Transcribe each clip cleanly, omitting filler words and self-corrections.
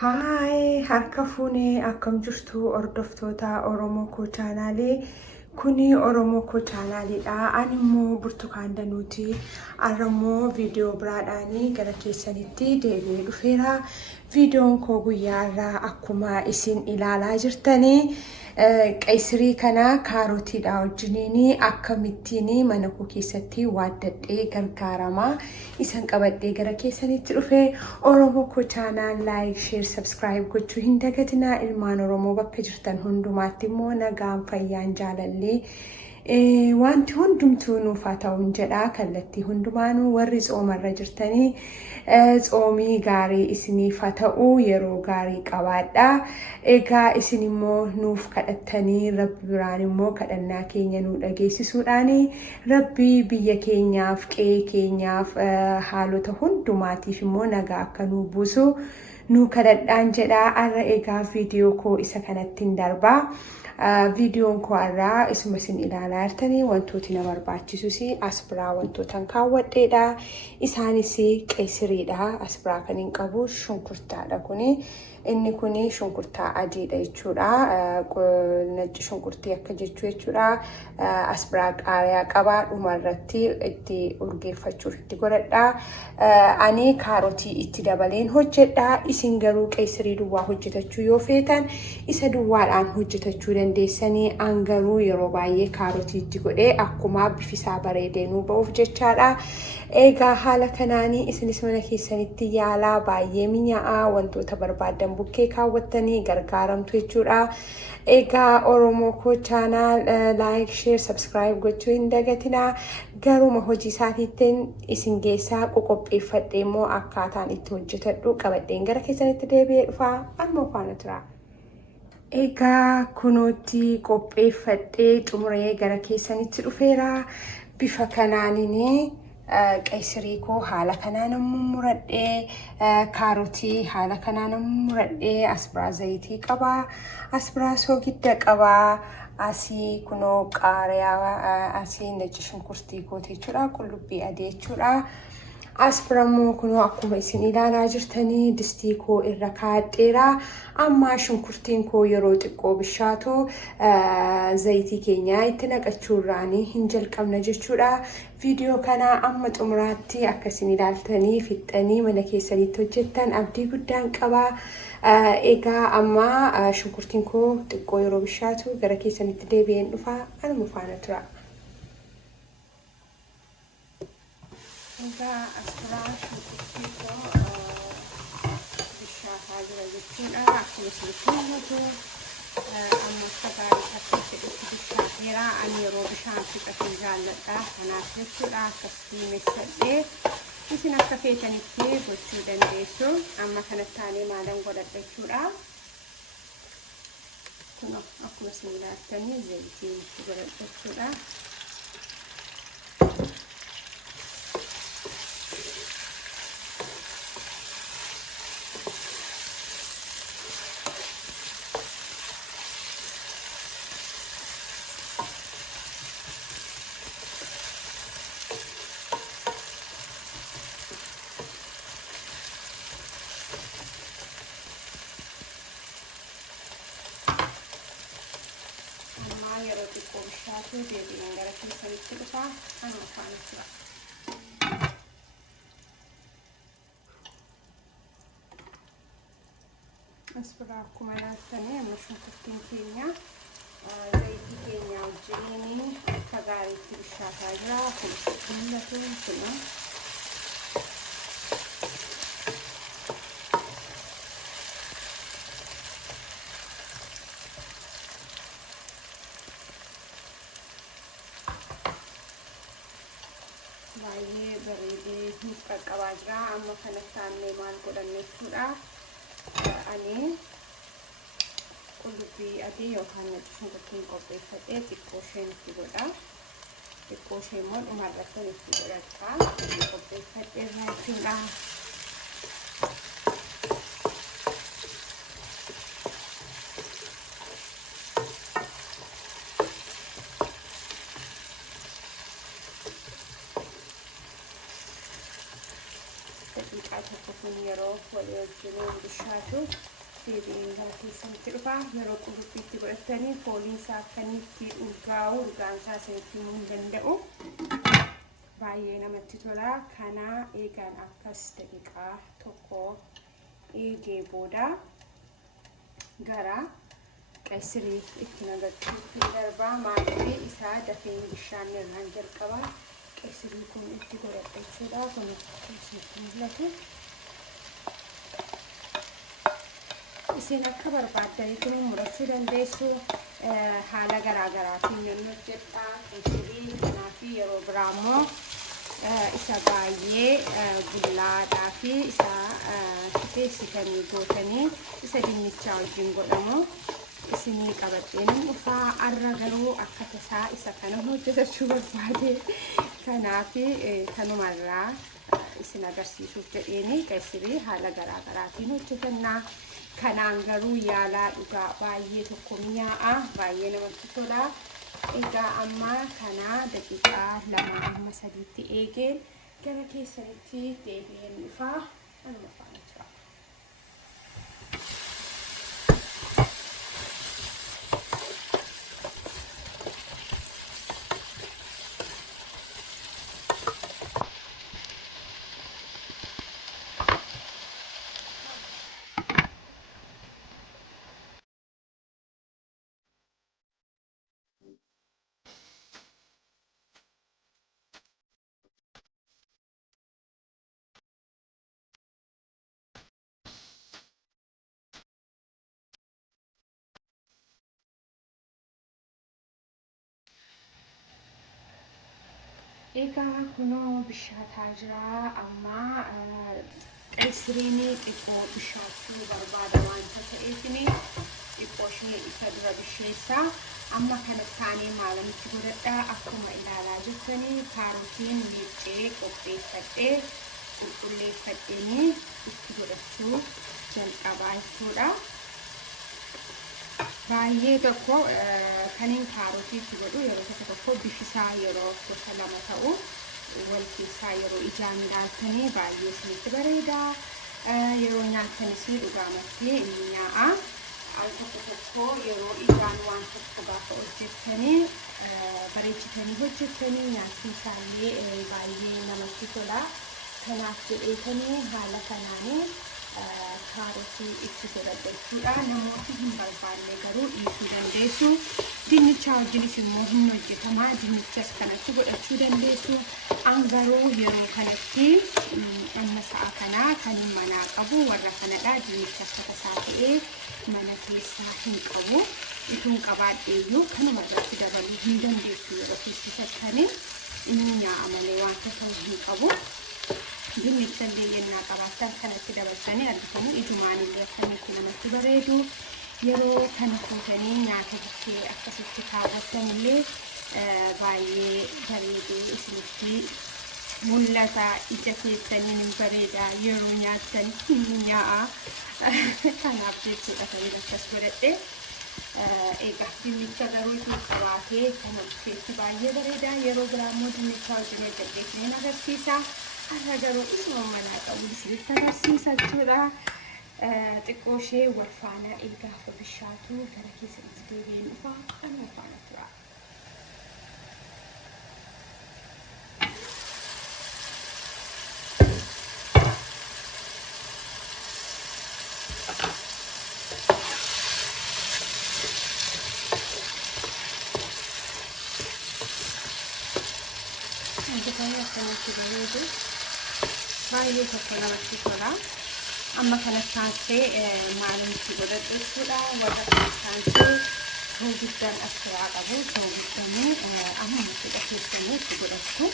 Hi, harka fuunee akkam jirtu hordoftoota Oromoo Koo chaanaalee. Kuni Oromoo Koo chaanaaliidha. Ani immoo Burtukaan Danuuti. Har'a immoo viidiyoo biraadhaanii gara keessanitti deebi'ee dhufeera. Viidiyoon koo guyyaa irraa akkuma isin ilaalaa jirtanii qaysirii kana kaarotiidha wajjiniin akkamittiin mana koo keessatti waaddadhee gargaaramaa isan qabadhee gara keessanitti dhufee Oromoo Koo chaanaal laayik, sheer, sabskiraayib gochuu hin dagatinaa. Ilmaan Oromoo bakka jirtan hundumaatti immoo nagaan fayyaan jaalallee wanti hundumtuu nuuf haa ta'u jedha. Kallattii hundumaanuu warri tsoomarra jirtanii tsoomii gaarii isiniif haa ta'u, yeroo gaarii qabaadha. Egaa isin immoo nuuf kadhattanii rabbi biraan immoo kadhannaa keenya nu dhageessisuudhaan rabbi biyya keenyaaf, qe'ee keenyaaf, haalota hundumaatiif immoo nagaa akka nu buusu nu kadhadhaan jedha. Har'a egaa viidiyoo koo isa kanattiin darbaa. Viidiyoon koo har'aa isuma isin ilaalaa jirtanii wantooti na barbaachisus as biraa wantootan kaawwadheedha. Isaanis qaysiriidha. As biraa kan hin qabu shunkurtaadha kuni. Inni kuni shunkurtaa adiidha jechuudha. Nacci shunkurtii akka jechuu jechuudha. As biraa qaariyaa qaba. Dhumarratti itti urgeeffachuuf itti godhadha. Ani kaarotii itti dabaleen hojjedha. Isin garuu qaysirii duwwaa hojjetachuu yoo feetan isa duwwaadhaan hojjetachuu dandeessanii. An garuu yeroo baay'ee kaarotii itti godhee akkuma bifisaa bareedee nu ba'uuf jechaadha. Egaa haala kanaanii isinis mana keessanitti yaalaa baay'ee mi'aawaa wantoota barbaadan bukkee kaawwattanii gargaaramtu jechuudha. Egaa Oromoo Koo chaanaal laayik, sheer, sabskiraayib gochuu hin dagatinaa. Garuma hojii isaatiitiin isin geessaa qoqopheeffadhee immoo akkaataan itti hojjetadhu qabadheen gara keessanitti deebi'ee dhufaa. Amma faana tura. Egaa kunuutti qopheeffadhee xumuree gara keessanitti dhufeera. Bifa kanaaniin qaysirii koo haala kanaan muradhee, kaarotii haala kanaan muradhee, as biraa zayitii qabaa, as biraa soogidda qabaa, asii kunoo qaariyaa, asii nacci shunkurtii kootee jechuudha, qullubbii adii jechuudha. As birammoo kunoo akkuma isin ilaalaa jirtanii distii koo irra kaa'adheera. Amma shunkurtiin koo yeroo xiqqoo bishaatu zayitii keenya itti naqachuurraan hin jalqabna jechuudha. Viidiyoo kana amma xumuraatti akka isin ilaaltanii fixxanii mana keessanitti hojjettan abdii guddaan qaba. Egaa amma shunkurtiin koo xiqqoo yeroo bishaatu gara keessanitti deebi'een dhufa. Anuma faana tura. Egaa as biraa shunkurtii koo bishaataa jira jechuudha. Akkuma isinitti mul'atu amma akka gaarii akka fedhetti bishaateera. Ani yeroo bishaan fixatu jaalladha. Kanaaf jechuudha akkasii meessadhee isin akka feetanitti gochuu dandeessu. Amma kanatti aanee maalan godhadha jechuudha. Kun akkuma isin ilaaltanii zayitii godhadha jechuudha. Yeroo xiqqoo bishaatu deebiin gara keessanitti dhufa. Anuma faana tura. As biraa akkuma ilaaltanii amma shunkurtiin keenya zayitii keenya wajjiniin akka gaariitti bishaataa jira. Kun mul'atu kuna. jalqabaa amma kanatti aanee maal godhanneetudha ani qullubbii adii yookaan natti shunkurtiin qopheeffadhee xiqqoo isheen itti godha xiqqoo ishee immoo dhumarratti itti godhadha qopheeffadhee jechuudha. Kun yeroo walii wajjin bishaatu deebiin gara keessanitti dhufa yeroo qullubbiitti godhatanii fooliin isaa akkanitti urgaa'u urgaan isaa isinitti himuu hin danda'u baay'ee namatti tola. Kana eegaan akkas daqiiqaa tokko eegee booda gara qaysirii itti naqachuutti darbaa maaliif isaa dafeen bishaan irraan jalqaba qaysirii kun itti godhadha jechuudha. Kun keessatti mul'atu. Isin akka barbaadanitti murachuu dandeessu haala garaagaraatiin yommuu hojjedha qaysirii kanaafi yeroo biraa immoo isa baay'ee bullaadhaa fi isa qixeessitanii gootanii isa dinnichaa wajjin godhamu isinii qabadheen dhufaa. Arra garuu akka tasaa isa kana hojjetachuu barbaade kanaafi kanumarraa isin agarsiisuuf jedheeni qaysirii haala garaagaraatiin hojjetanna. Kanaan garuu yaalaa dhugaa baay'ee tokko mi'aa'a baay'ee namatti tola. Egaa amma kana daqiiqaa 2-3 eegeen gara keessanitti deebi'een dhufaa anuma faana jira. Egaa kunoo bishaataa jira amma qaysiriin xiqqoo bishaachuu barbaada waan ta'eefini xiqqoo ishee isa dura bisheessa. Amma kana taanee maalamitti godhadha akkuma ilaalaa jirtanii kaarotiin miicee qopheeffadhee qulqulleeffadheenii itti godhachuu jalqabaa jechuudha. Baay'ee tokko kaniin kaarotii itti godhu yeroo tokko bishisaa yeroo gosa lama ta'u wal keessaa yeroo ijaan ilaaltanii baay'ee isinitti bareeda. Yeroo nyaatanis dhugaamatti inni nyaa'a. Al tokko yeroo ijaan waan tokko gaafa hojjettanii bareechitanii hojjettanii nyaatni isaallee baay'ee namatti tola. Kanaaf jedheetanii haala kanaanii kaarotii itti godhachuudha. Namooti hin barbaanne garuu dhiisuu dandeessu. Dinnichaa wajjinis immoo hin hojjetama. Dinnichas kanatti godhachuu dandeessu. An garuu yeroo kanatti amma sa'a kanaa kan manaa qabu warra kanadha. Dinnicha akka tasaa ta'ee mana keessaa hin qabu. Ituun qabaadheeyyuu kanuma irratti dabaluu hin dandeessu yeroo keessatti inni nyaa'a malee waan tokko hin qabu. Dinnicha illee yennaa qabaatan kanatti dabaltanii argitanii ijumaan illee akkamitti namatti bareedu. Yeroo kana fuutanii nyaata bukkee akkasitti kaawwatan illee baay'ee bareedee isinitti mul'ata. Ija keessanii ni bareeda yeroo nyaattan ni nyaa'a. Kanaaf jechuudha kan akkas godhadhe. Egaa dinnicha garuu itti qabaatee kana bukkeetti baay'ee bareeda. Yeroo biraa immoo dinnicha wajjin hojjettee agarsiisa. Har'a garuu isuma manaa qabu isinitti agarsiisa jechuudha. Xiqqoo ishee wal faana eegaa bishaatu gara keessatti deebi'een dhufa kan wal faana tura. Baay'ee tokko namatti tola. Amma kanatti aansee maalumti godhadhu jechuudha. Warra kanatti aansee soogiddan as biraa qabu. Soogiddanii amma masiidha keessanii itti godhachuu.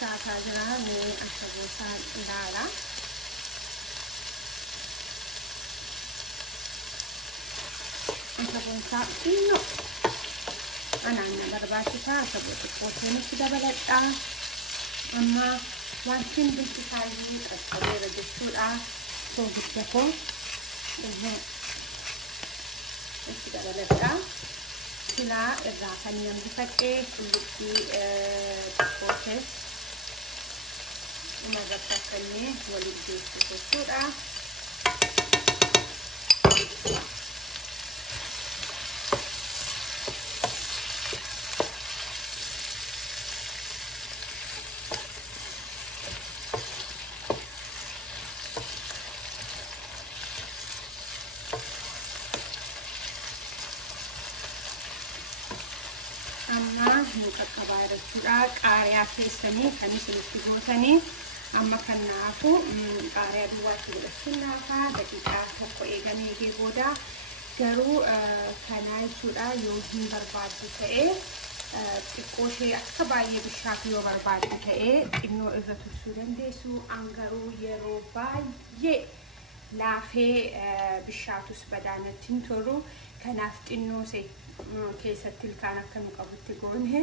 Bilchaataa jira mee akka goosaan ilaala. Akka goosaa xinnoo anaan na barbaachisaa akka xiqqooteen itti dabaladha. Amma wanti bilchaataallee qaqqabeera jechuudha. Soogidda koo itti dabaladha. Silaa irraa kan hambifadhee qullubbii xiqqooteef umarratti akkannee waliin geessu jechuudha. Amma nu qaqqabaa jechuudha. Qaariyaa keessanii kan isinitti gootanii amma kanaafu qaariyaa duwwaatti godhachuun naafaa daqiiqaa tokko eegamee booda garuu kanaa jechuudha yoo hin barbaaddu ta'ee xiqqoo ishee akka baay'ee bishaatu yoo barbaaddu ta'ee xinnoo irra tursuu dandeessu. Garuu yeroo baay'ee laafee bishaatus badaanatti hin tolu. Kanaaf xinnoo see keessatti ilkaan akka nu qabutti goone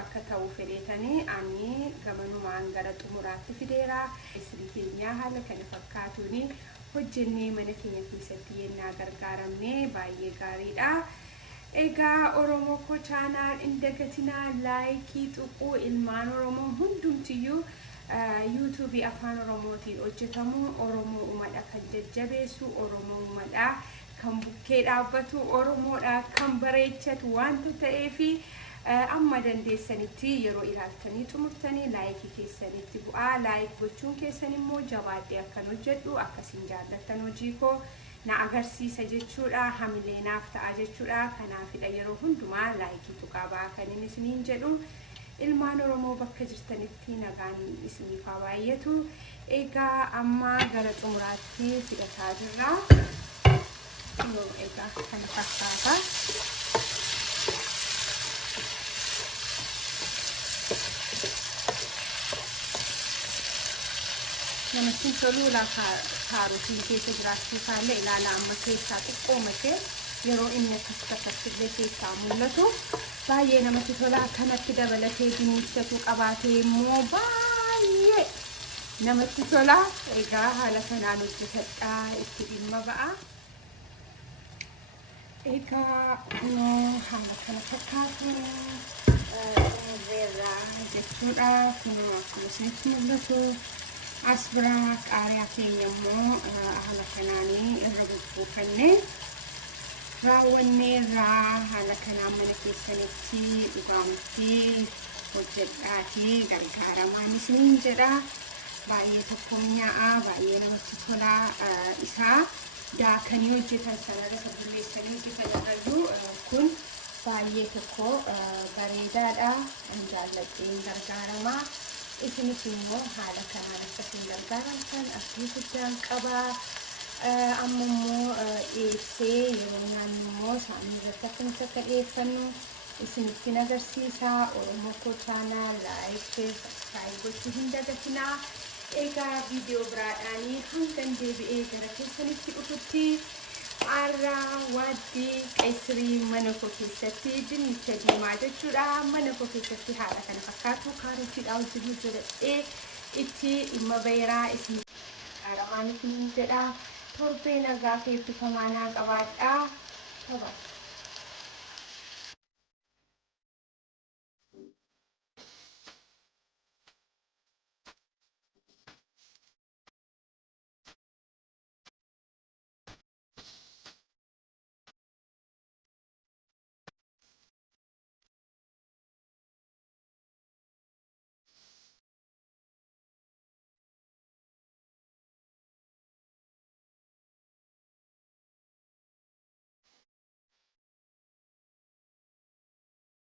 akka ta'u fedheetanii ani gamanumaan gara xumuraatti fideera. Isri keenyaa haala kana fakkaatuuni hojjennee mana keenya keessatti yennaa gargaaramne baay'ee gaariidha. Egaa Oromoo Koo chaanaal hin dagatinaa laayikii tuquu. Ilmaan Oromoo hundumtiyyuu yuutuubii afaan Oromootiin hojjetamu Oromoo umadha kan jajjabeessu, Oromoo umadha kan bukkee dhaabbatu, Oromoodha kan bareechatu wanta ta'eefi amma dandeessanitti yeroo ilaaltanii xumurtanii laayikii keessanitti bu'aa. Laayik gochuun keessan immoo jabaadhee akkan hojjedhu akkasiin jaallattan hojii koo na agarsiisa jechuudha. Hamilee naaf ta'a jechuudha. Kanaafidha yeroo hundumaa laayikii tuqaa ba'aa kan inni isiniin jedhu. Ilmaan Oromoo bakka jirtanitti nagaan isiniif haa baay'atu. Egaa amma gara xumuraatti fidhataa jirra. Egaa kana fakkaata. Namatti tolu kaarotiin keessa jiraachuu isaallee ilaala. Amma keessaa xiqqoo makee yeroo inni akkasittillee keessaa mul'atu baay'ee namatti tola. Kanatti dabalatee dinnichatu qabaatee immoo baay'ee namatti tola. Egaa haala kanaan hojjetadha itti dhimma ba'a. Egaa haala kana fakkaatu xumurreerra jechuudha. Kunoo akkuma isinitti mul'atu. As biraa qaariyaa keenya immoo haala kanaanii irra buufanne raawwanneerraa. Haala kanaan mana keessanitti dhugaamatti hojjedhaatii gargaaramaan isiniin jedha. Baay'ee tokko mi'aa'a, baay'ee namatti tola. Isaa daakanii hojjetan sanarra bulleessanii hojjetan irrayyuu kun baay'ee tokko bareedaadha. An jaalladheen gargaarama. Isinis immoo haala kanaan akkasiin gargaaramtan abdii guddaan qaba. Amma immoo dhiyeessee yeroo nyaannu immoo isaanii irratti akkamitti akka dhiyeeffannu isinittiin agarsiisa. Oromoo Koo chaanaal laayik, sabiskiraayib gochuu hin dagatinaa. Egaa viidiyoo biraadhaanii hangan deebi'ee gara keessanitti dhufutti arra waaddii qeessirii mana koo keessatti dinnicha diimaa jechuudha. Mana koo keessatti haala kana fakkaatu kaarotiidhaa wajjin hojjedhee itti dhimma baheeraa isin qaaramaan isiniin jedha. Torbee nagaa fi eebbifamaa naa qabaadhaa.